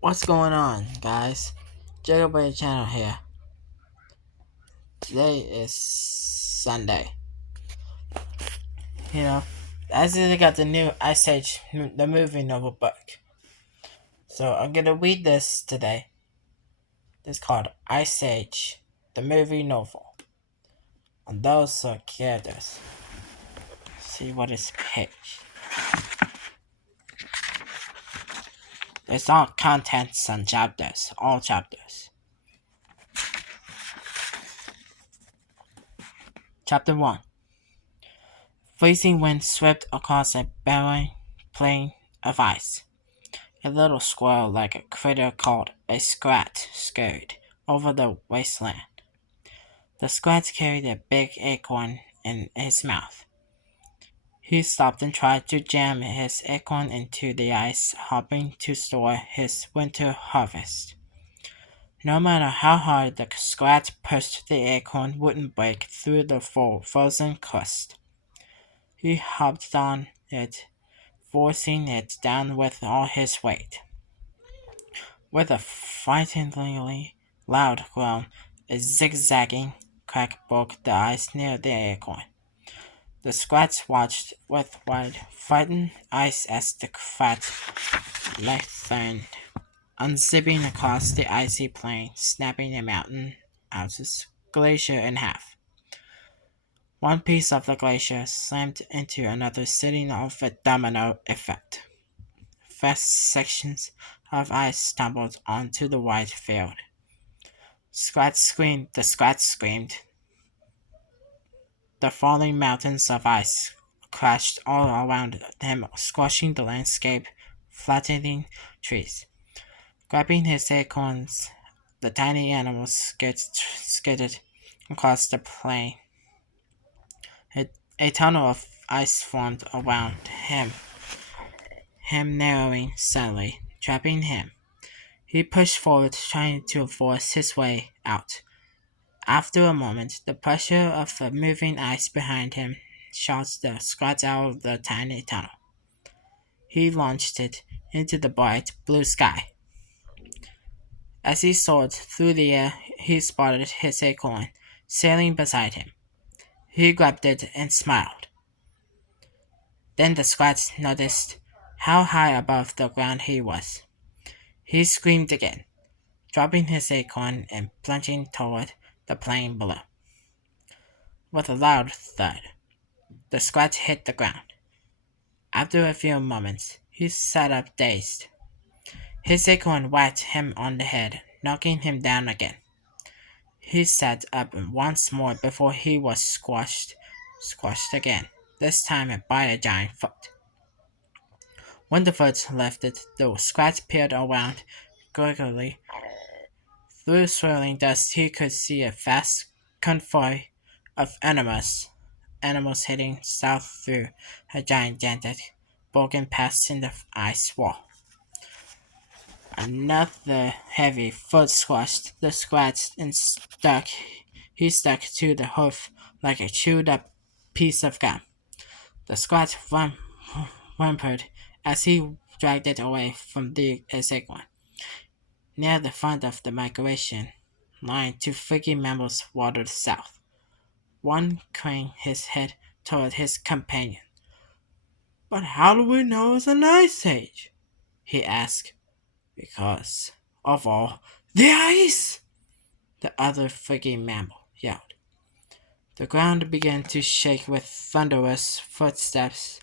What's going on, guys? Jailbreak Channel here. Today is Sunday. You know, I just got the new Ice Age, the movie novel book. So I'm gonna read this today. It's called Ice Age, the movie novel. And those are characters. See what is page. It's all contents and chapters, all chapters. Chapter 1. Freezing wind swept across a barren plain of ice. A little squirrel like a critter called a scrat scurried over the wasteland. The scrat carried a big acorn in his mouth. He stopped and tried to jam his acorn into the ice, hoping to store his winter harvest. No matter how hard the scrat pushed, the acorn wouldn't break through the frozen crust. He hopped on it, forcing it down with all his weight. With a frighteningly loud groan, a zigzagging crack broke the ice near the acorn. The Scrats watched with wide, frightened eyes as the fat lengthened, unzipping across the icy plain, snapping a mountain Altus glacier in half. One piece of the glacier slammed into another, setting off a domino effect. Vast sections of ice tumbled onto the wide field. The Scrat screamed. The falling mountains of ice crashed all around him, squashing the landscape, flattening trees. Grabbing his acorns, the tiny animals skidded across the plain. A tunnel of ice formed around him narrowing suddenly, trapping him. He pushed forward, trying to force his way out. After a moment, the pressure of the moving ice behind him shot the Scrat out of the tiny tunnel. He launched it into the bright blue sky. As he soared through the air, he spotted his acorn sailing beside him. He grabbed it and smiled. Then the Scrat noticed how high above the ground he was. He screamed again, dropping his acorn and plunging toward the plain below. With a loud thud, the Scrat hit the ground. After a few moments, he sat up dazed. His acorn whacked him on the head, knocking him down again. He sat up once more before he was squashed again, this time by a giant foot. When the foot lifted, the Scrat peered around greedily. Through swirling dust, he could see a vast convoy of animals heading south through a gigantic broken pass in the ice wall. Another heavy foot squashed the Scrat and he stuck to the hoof like a chewed up piece of gum. The Scrat whimpered as he dragged it away from the acorn. Near the front of the migration line, two freaky mammals waddled south. One craned his head toward his companion. "But how do we know it's an ice age?" he asked. "Because of all the ice!" the other freaky mammal yelled. The ground began to shake with thunderous footsteps.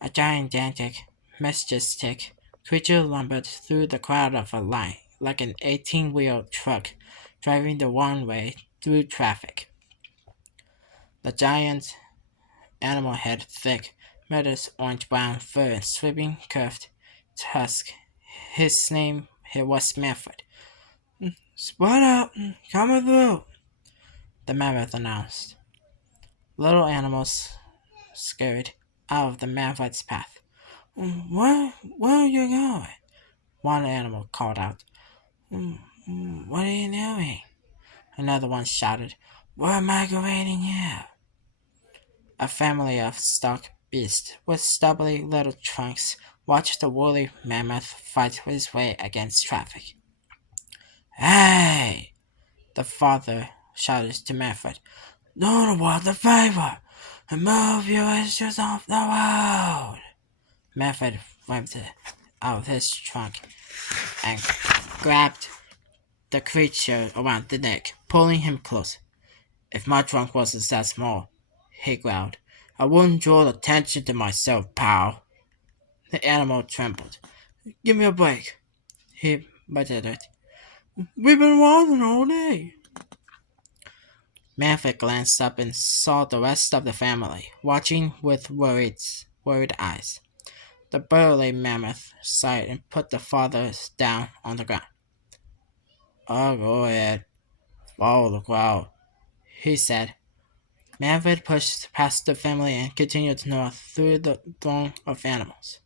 A gigantic, majestic creature lumbered through the crowd of a line like an 18-wheel truck driving the wrong way through traffic. The giant animal had thick, metallic orange-brown fur and sweeping, curved tusk. His name was Manfred. "Spread out, coming through," the mammoth announced. Little animals scurried out of the mammoth's path. Where are you going?" One animal called out. "What are you doing?" Another one shouted. "We're migrating here." A family of stock beasts with stubbly little trunks watched the woolly mammoth fight his way against traffic. Hey! The father shouted to Manfred. Do the world a favor and move your issues off the road. Manfred wiped it out of his trunk and grabbed the creature around the neck, pulling him close. If my trunk wasn't that small, he growled, I wouldn't draw attention to myself, pal. The animal trembled. Give me a break, he muttered. We've been walking all day. Manfred glanced up and saw the rest of the family, watching with worried eyes. The burly mammoth sighed and put the father down on the ground. Oh, go ahead. Follow the crowd, he said. Manfred pushed past the family and continued north through the throng of animals.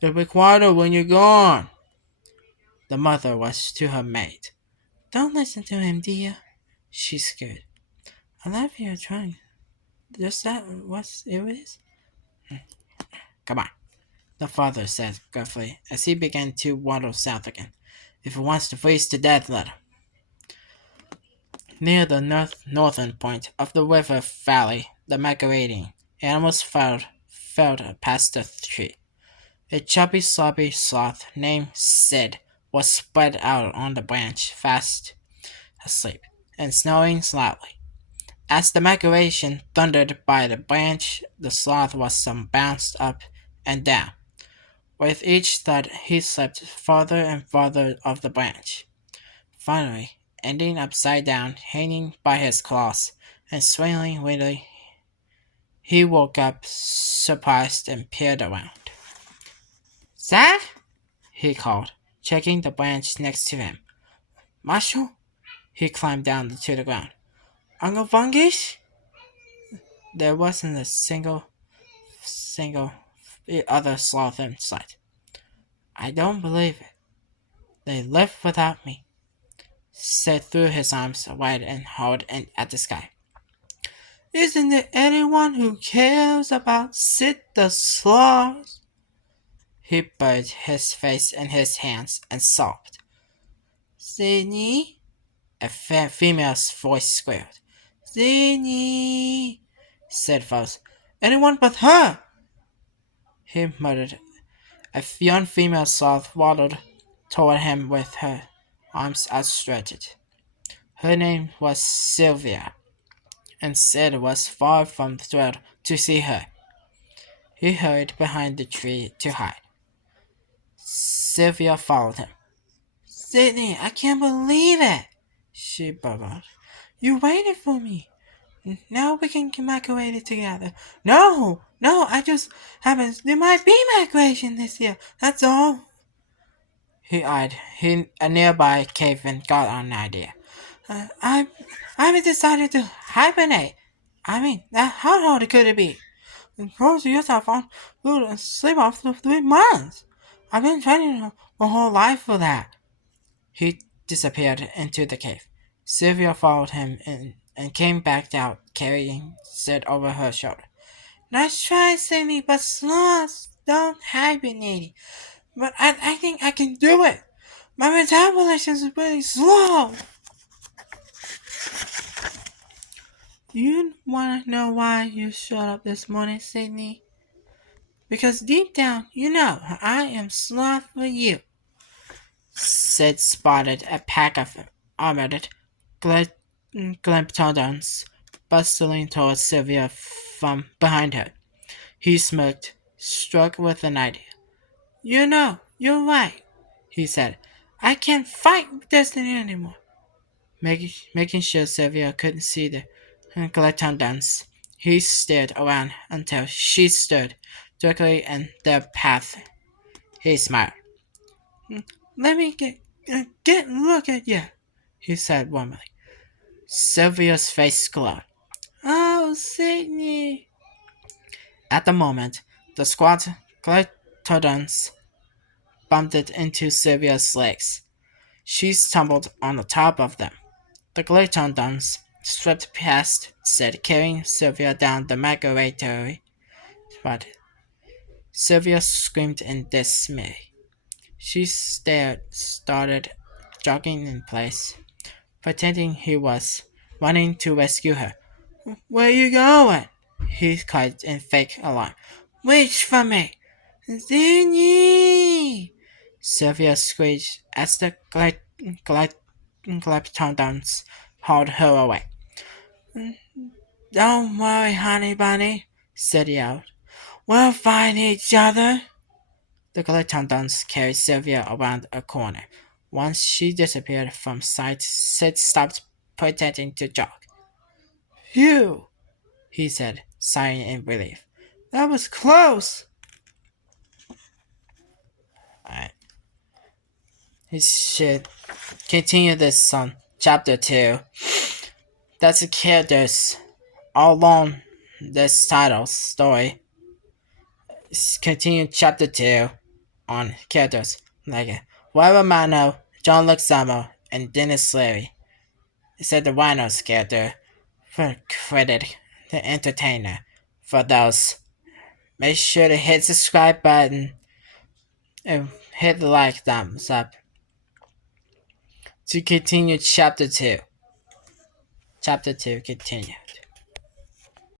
It'll be quieter when you're gone. The mother was to her maid. Don't listen to him, dear, she scared. I love you trying. Just that what it is? Come on, the father said gruffly as he began to waddle south again. If he wants to freeze to death, let him. Near the northern point of the river valley, the migrating animals filed past the tree. A chubby, sloppy sloth named Sid was spread out on the branch, fast asleep, and snoring loudly. As the migration thundered by the branch, the sloth was bounced up and down. With each thud, he slipped farther and farther off the branch. Finally, ending upside down, hanging by his claws, and swaying weakly, he woke up surprised and peered around. Zach? He called, checking the branch next to him. Marshall? He climbed down to the ground. Uncle Fungus? There wasn't a single other sloth in sight. I don't believe it. They left without me. Sid threw his arms wide and held at the sky. Isn't there anyone who cares about Sid the Sloth? He buried his face in his hands and sobbed. Sydney? A female's voice squealed. Sydney, said Faust. Anyone but her, he muttered. A young female sloth waddled toward him with her arms outstretched. Her name was Sylvia, and Sid was far from thrilled to see her. He hurried behind the tree to hide. Sylvia followed him. Sydney, I can't believe it, she bubbled. You waited for me. Now we can migrate it together. No, I just happened there might be migration this year. That's all. He eyed a nearby cave and got an idea. I've decided to hibernate. I mean, how hard could it be? Close yourself on food and sleep off for 3 months. I've been training my whole life for that. He disappeared into the cave. Sylvia followed him and came back out, carrying Sid over her shoulder. Nice try, Sydney, but sloths don't hibernate. But I think I can do it. My metabolism is really slow. You want to know why you showed up this morning, Sydney? Because deep down, you know I am sloth for you. Sid spotted a pack of armored Glyptodons bustling towards Sylvia from behind her. He smirked, struck with an idea. You know, you're right, he said. I can't fight Destiny anymore. Making sure Sylvia couldn't see the Glyptodons, he stared around until she stood directly in their path. He smiled. Let me get look at you, he said warmly. Sylvia's face glowed. Oh, Sydney. At the moment, the squat Glyptodons bumped into Sylvia's legs. She stumbled on the top of them. The Glyptodons swept past Sid, carrying Sylvia down the migratory spot. Sylvia screamed in dismay. She started jogging in place, pretending he was running to rescue her. Where you going? He cried in fake alarm. Reach for me! Zinny! Sylvia screeched as the Glyptodons hauled her away. Don't worry, honey bunny, said he out. We'll find each other. The Glyptodons carried Sylvia around a corner. Once she disappeared from sight, Sid stopped pretending to jog. Phew, he said, sighing in relief. That was close. Alright. He should continue this on chapter 2. That's the characters all along this title story. Continue chapter 2 on characters like Wara Mano, John Leguizamo, and Dennis Leary. Said the Rhinos character for credit the entertainer for those. Make sure to hit the subscribe button and hit the like thumbs up to continue chapter 2. Chapter 2 continued.